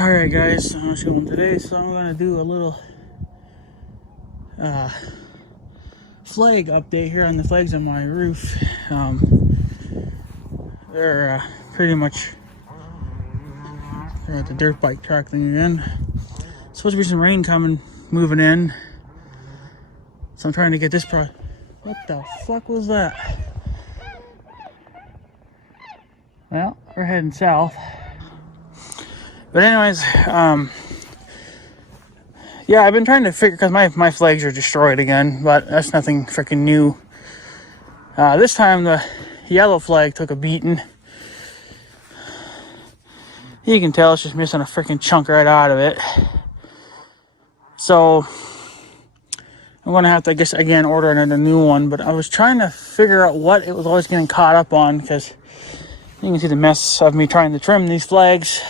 Alright guys, I'm showing today, so I'm gonna do a little flag update here on the flags on my roof. They're pretty much at the dirt bike track thing again. Supposed to be some rain coming, moving in, so I'm trying to get this What the fuck was that? Well, we're heading south. But anyways, yeah, I've been trying to figure, because my flags are destroyed again, but that's nothing freaking new. This time the yellow flag took a beating. You can tell it's just missing a freaking chunk right out of it. So I'm gonna have to, I guess, again, order another new one. But I was trying to figure out what it was always getting caught up on, because you can see the mess of me trying to trim these flags.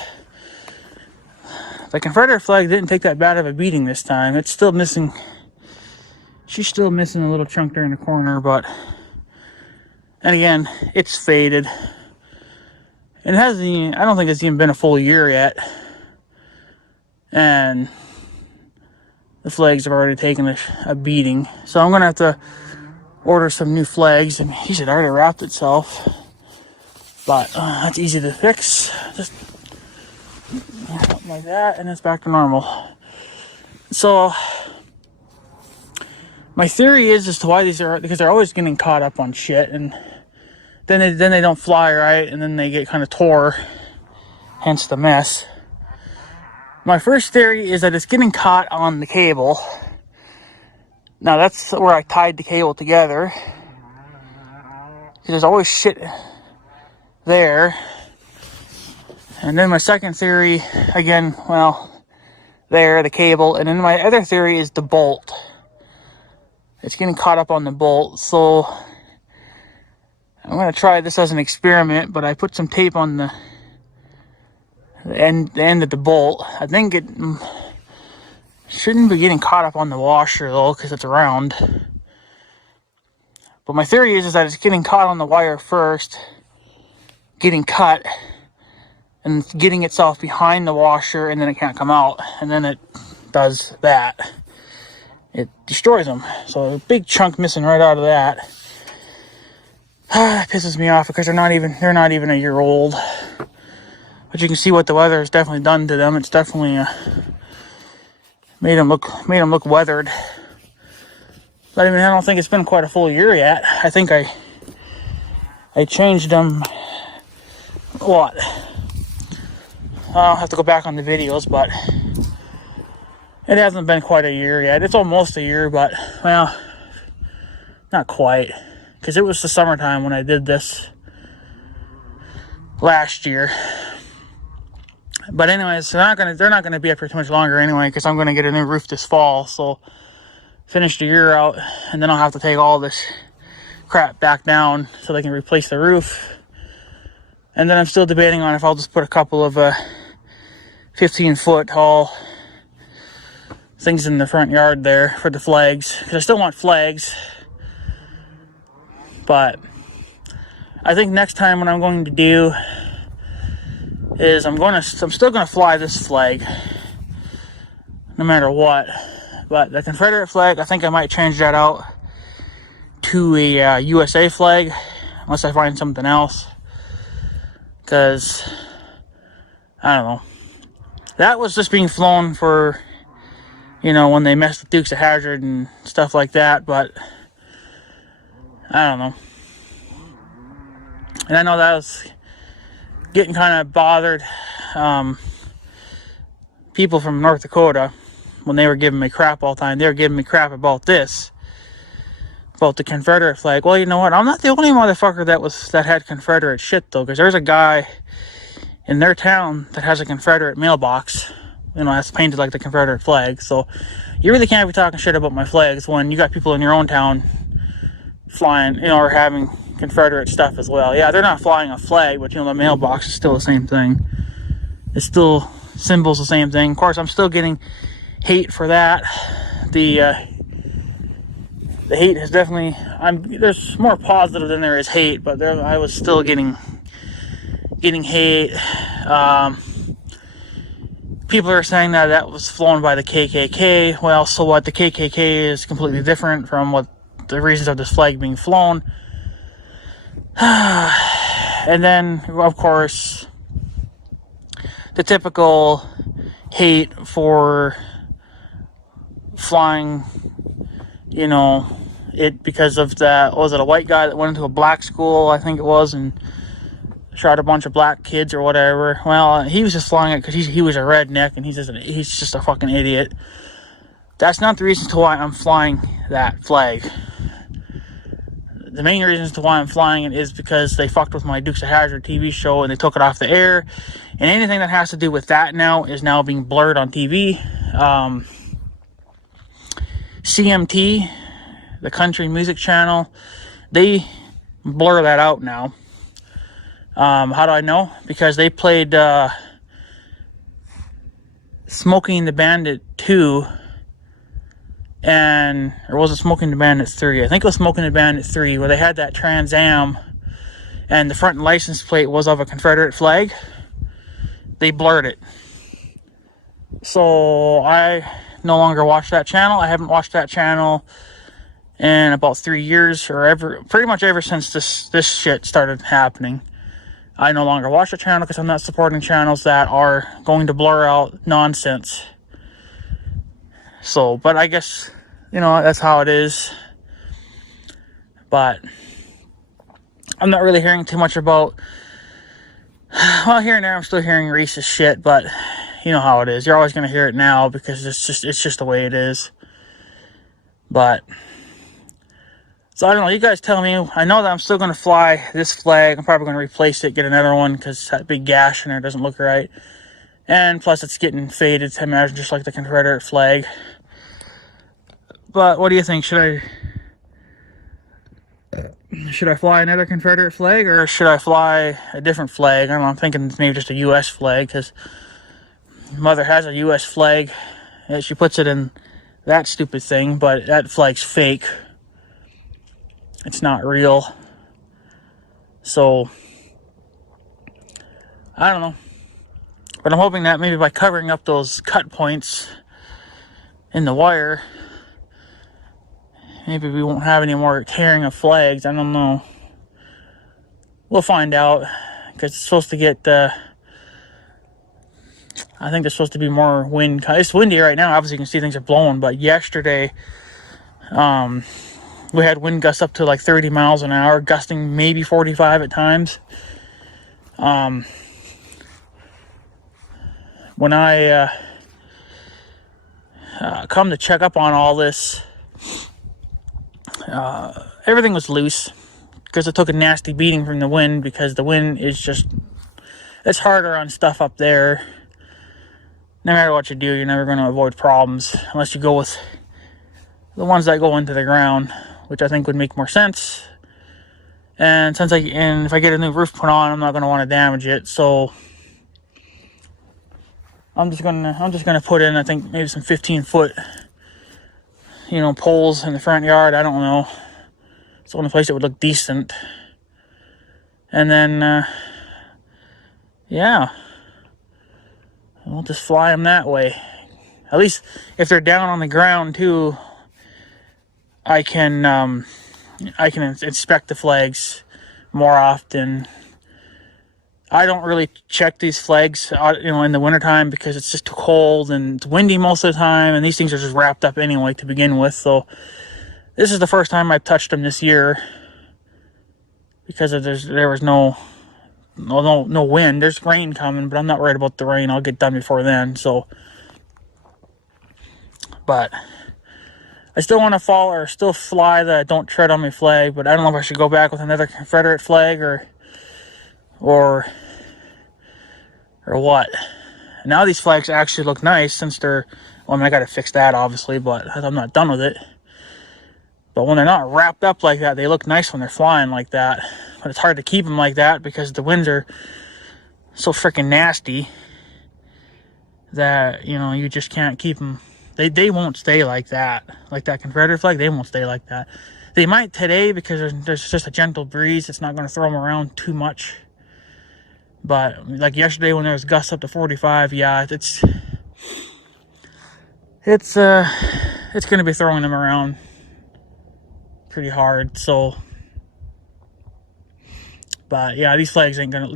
The Confederate flag didn't take that bad of a beating this time. It's still missing. She's still missing a little chunk there in the corner, but, and again, it's faded. It hasn't even, I don't think it's even been a full year yet. And the flags have already taken a beating. So I'm going to have to order some new flags. And he said it already wrapped itself. But that's easy to fix. Just something like that, and it's back to normal. So my theory is as to why these are, because they're always getting caught up on shit, and then they don't fly right, and then they get kind of tore, hence the mess. My first theory is that it's getting caught on the cable. Now that's where I tied the cable together. There's always shit there. And then my second theory, again, well, there, the cable. And then my other theory is the bolt. It's getting caught up on the bolt. So I'm going to try this as an experiment, but I put some tape on the end of the bolt. I think it shouldn't be getting caught up on the washer, though, because it's round. But my theory is that it's getting caught on the wire first, getting cut, and getting itself behind the washer, and then it can't come out, and then it does that. It destroys them. So a big chunk missing right out of that. It pisses me off because they're not even a year old. But you can see what the weather has definitely done to them. It's definitely made them look weathered. But I mean, I don't think it's been quite a full year yet. I think I changed them. What? I'll have to go back on the videos, but it hasn't been quite a year yet. It's almost a year, but, well, not quite. Because it was the summertime when I did this last year. But anyways, they're not gonna be up here too much longer anyway, because I'm gonna get a new roof this fall. So finish the year out, and then I'll have to take all this crap back down so they can replace the roof. And then I'm still debating on if I'll just put a couple of 15-foot tall things in the front yard there for the flags, because I still want flags. But I think next time what I'm going to do is I'm still gonna fly this flag no matter what. But the Confederate flag, I think I might change that out to a USA flag, unless I find something else. Because I don't know. That was just being flown for, you know, when they messed with Dukes of Hazzard and stuff like that, but I don't know. And I know that was getting kind of bothered people from North Dakota when they were giving me crap all the time. They were giving me crap about this, about the Confederate flag. Well, you know what? I'm not the only motherfucker that had Confederate shit, though, because there's a guy in their town that has a Confederate mailbox, you know, that's painted like the Confederate flag. So you really can't be talking shit about my flags when you got people in your own town flying, you know, or having Confederate stuff as well. Yeah, they're not flying a flag, but, you know, the mailbox is still the same thing. It still symbols the same thing. Of course, I'm still getting hate for that. The hate is definitely, there's more positive than there is hate, but I was still getting hate. people are saying that that was flown by the KKK. Well, so what? The KKK is completely different from what the reasons of this flag being flown. And then, of course, the typical hate for flying, you know, it because of that. Was it a white guy that went into a black school, I think it was, and shot a bunch of black kids or whatever? Well, he was just flying it because he was a redneck, and he's just a fucking idiot. That's not the reason to why I'm flying that flag. The main reasons to why I'm flying it is because they fucked with my Dukes of Hazzard TV show and they took it off the air. And anything that has to do with that now is now being blurred on TV. CMT, the country music channel, they blur that out now. How do I know? Because they played Smoking the Bandit 2, or was it Smoking the Bandit 3? I think it was Smoking the Bandit 3, where they had that Trans Am and the front license plate was of a Confederate flag. They blurred it. So I no longer watch that channel. I haven't watched that channel in about 3 years, or pretty much ever since this shit started happening. I no longer watch the channel because I'm not supporting channels that are going to blur out nonsense. So, but I guess, that's how it is. But I'm not really hearing too much about, well, here and there I'm still hearing racist shit, but you know how it is. You're always going to hear it now because it's just the way it is. But, so I don't know, you guys tell me. I know that I'm still going to fly this flag. I'm probably going to replace it, get another one, because that big gash in there doesn't look right. And plus it's getting faded, I imagine, just like the Confederate flag. But what do you think? Should I fly another Confederate flag, or should I fly a different flag? I don't know, I'm thinking maybe just a U.S. flag, because Mother has a U.S. flag. She puts it in that stupid thing, but that flag's fake. It's not real. So, I don't know. But I'm hoping that maybe by covering up those cut points in the wire, maybe we won't have any more tearing of flags. I don't know. We'll find out. Because it's supposed to get, I think there's supposed to be more wind. It's windy right now. Obviously, you can see things are blowing. But yesterday, we had wind gusts up to like 30 miles an hour, gusting maybe 45 at times. When I come to check up on all this, everything was loose because it took a nasty beating from the wind, because the wind is it's harder on stuff up there. No matter what you do, you're never going to avoid problems unless you go with the ones that go into the ground, which I think would make more sense. And if I get a new roof put on, I'm not going to want to damage it. So I'm just gonna put in, I think, maybe some 15-foot, poles in the front yard. I don't know. It's the only place that would look decent. And then, yeah, we'll just fly them that way. At least if they're down on the ground too, I can inspect the flags more often. I don't really check these flags, in the wintertime, because it's just too cold and it's windy most of the time, and these things are just wrapped up anyway to begin with. So this is the first time I've touched them this year, because there was no wind. There's rain coming, but I'm not worried about the rain. I'll get done before then. So, but I still want to still fly the "Don't Tread on Me" flag, but I don't know if I should go back with another Confederate flag or what. Now these flags actually look nice, since they're, I got to fix that obviously, but I'm not done with it. But when they're not wrapped up like that, they look nice when they're flying like that. But it's hard to keep them like that because the winds are so freaking nasty that, you just can't keep them. They won't stay like that. Like that Confederate flag, they won't stay like that. They might today because there's just a gentle breeze. It's not going to throw them around too much. But like yesterday when there was gusts up to 45, yeah, it's going to be throwing them around pretty hard. So, but yeah, these flags ain't gonna.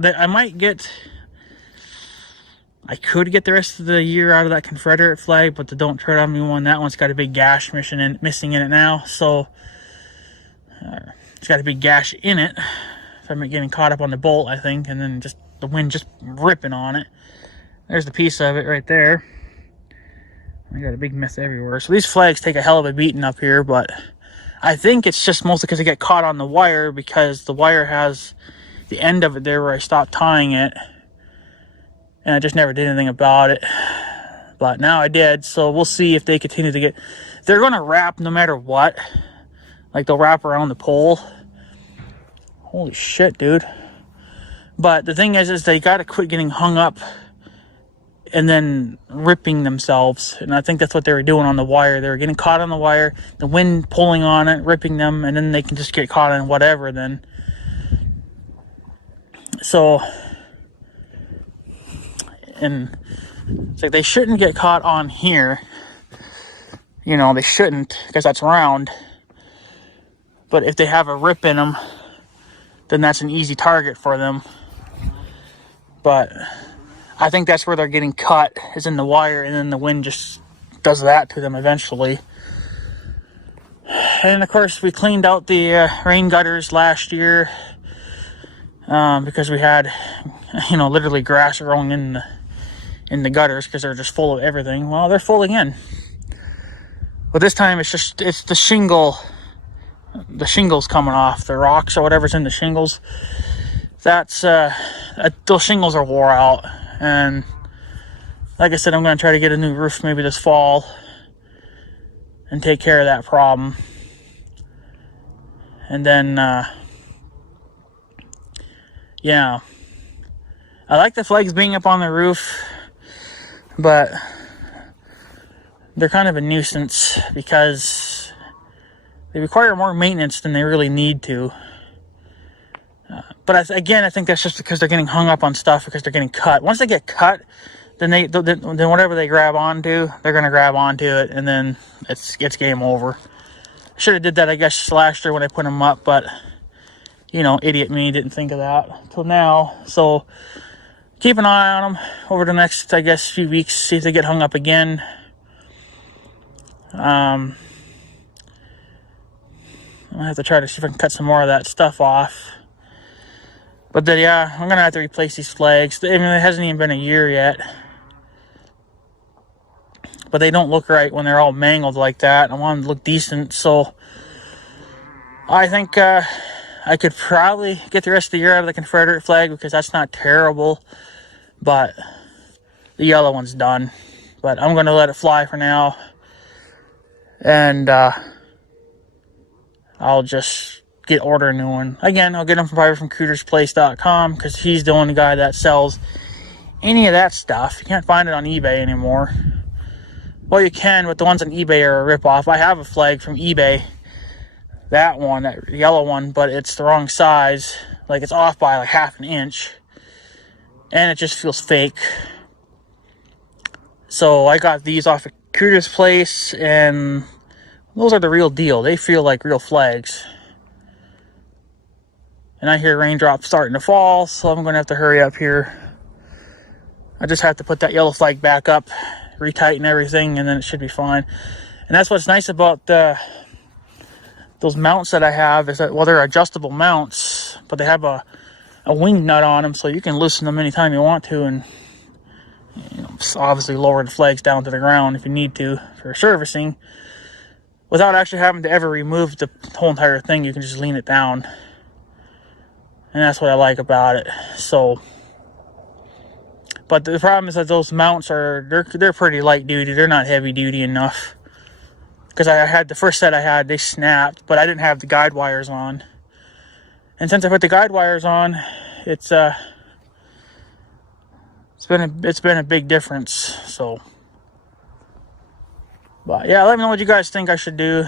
I could get the rest of the year out of that Confederate flag, but the Don't Tread on Me one, that one's got a big gash missing in it now. So it's got a big gash in it. If I'm getting caught up on the bolt, I think, and then just the wind just ripping on it. There's the piece of it right there. I got a big mess everywhere. So these flags take a hell of a beating up here, but I think it's just mostly because they get caught on the wire, because the wire has the end of it there where I stopped tying it, and I just never did anything about it. But now I did, so we'll see if they continue to get... They're going to wrap no matter what. Like, they'll wrap around the pole. Holy shit, dude. But the thing is they got to quit getting hung up and then ripping themselves. And I think that's what they were doing on the wire. They were getting caught on the wire, the wind pulling on it, ripping them, and then they can just get caught in whatever then. So, and it's like they shouldn't get caught on here. You know, they shouldn't, because that's round. But if they have a rip in them, then that's an easy target for them. But I think that's where they're getting cut, is in the wire, and then the wind just does that to them eventually. And of course, we cleaned out the rain gutters last year because we had, literally grass growing in the gutters because they're just full of everything. Well, they're full again. But this time it's the shingles coming off, the rocks or whatever's in the shingles. That's those shingles are wore out, and like I said, I'm going to try to get a new roof maybe this fall and take care of that problem. And then yeah, I like the flags being up on the roof, but they're kind of a nuisance because they require more maintenance than they really need to. But again, I think that's just because they're getting hung up on stuff because they're getting cut. Once they get cut, then then whatever they grab onto, they're going to grab onto it, and then it's game over. I should have did that, I guess, last year when I put them up, but, idiot me didn't think of that until now. So keep an eye on them over the next, I guess, few weeks, see if they get hung up again. I'm going to have to try to see if I can cut some more of that stuff off. But then, yeah, I'm going to have to replace these flags. I mean, it hasn't even been a year yet. But they don't look right when they're all mangled like that. I want them to look decent. So I think I could probably get the rest of the year out of the Confederate flag because that's not terrible. But the yellow one's done. But I'm going to let it fly for now. And I'll just order a new one. Again, I'll get them probably from cootersplace.com because he's the only guy that sells any of that stuff. You can't find it on eBay anymore. Well, you can, but the ones on eBay are a ripoff. I have a flag from eBay, that one, that yellow one, but it's the wrong size. Like, it's off by like half an inch, and it just feels fake. So I got these off of Cooter's Place, and those are the real deal. They feel like real flags. And I hear raindrops starting to fall, so I'm going to have to hurry up here. I just have to put that yellow flag back up, retighten everything, and then it should be fine. And that's what's nice about those mounts that I have, is that, well, they're adjustable mounts, but they have a wing nut on them, so you can loosen them anytime you want to, and obviously lower the flags down to the ground if you need to for servicing, without actually having to ever remove the whole entire thing. You can just lean it down. And that's what I like about it. So, but the problem is that those mounts they're pretty light duty. They're not heavy duty enough. Because I had the first set I had, they snapped, but I didn't have the guide wires on. And since I put the guide wires on, it's been a big difference. So, but yeah, let me know what you guys think I should do.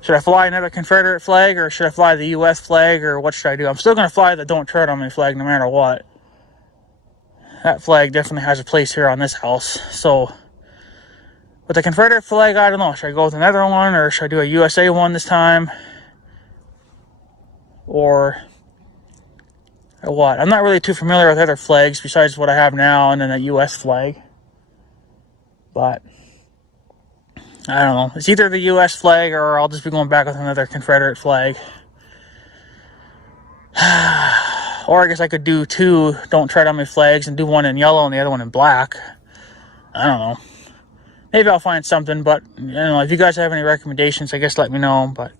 Should I fly another Confederate flag, or should I fly the U.S. flag, or what should I do? I'm still going to fly the Don't Tread on Me flag no matter what. that flag definitely has a place here on this house. So with the Confederate flag, I don't know. Should I go with another one, or should I do a USA one this time? Or what? I'm not really too familiar with other flags besides what I have now and then a US flag. But I don't know. It's either the US flag or I'll just be going back with another Confederate flag. Or I guess I could do two Don't Tread on Me flags and do one in yellow and the other one in black. I don't know. Maybe I'll find something, but you know, if you guys have any recommendations, I guess let me know. But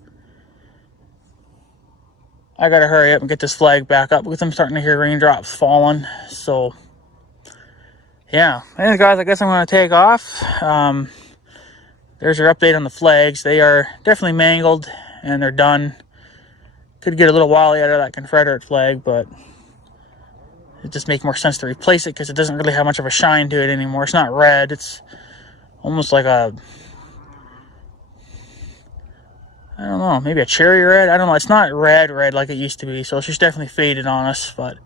I gotta hurry up and get this flag back up because I'm starting to hear raindrops falling. So yeah. Anyways, guys, I guess I'm gonna take off. There's your update on the flags. They are definitely mangled and they're done. Could get a little wily out of that Confederate flag, but it just makes more sense to replace it because it doesn't really have much of a shine to it anymore. It's not red. It's almost like a, I don't know, maybe a cherry red. I don't know. It's not red like it used to be. So it's just definitely faded on us, but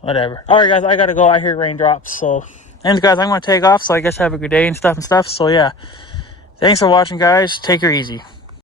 whatever. All right, guys, I got to go. I hear raindrops. So, and guys, I'm going to take off. So I guess have a good day and stuff. So yeah, thanks for watching, guys. Take her easy.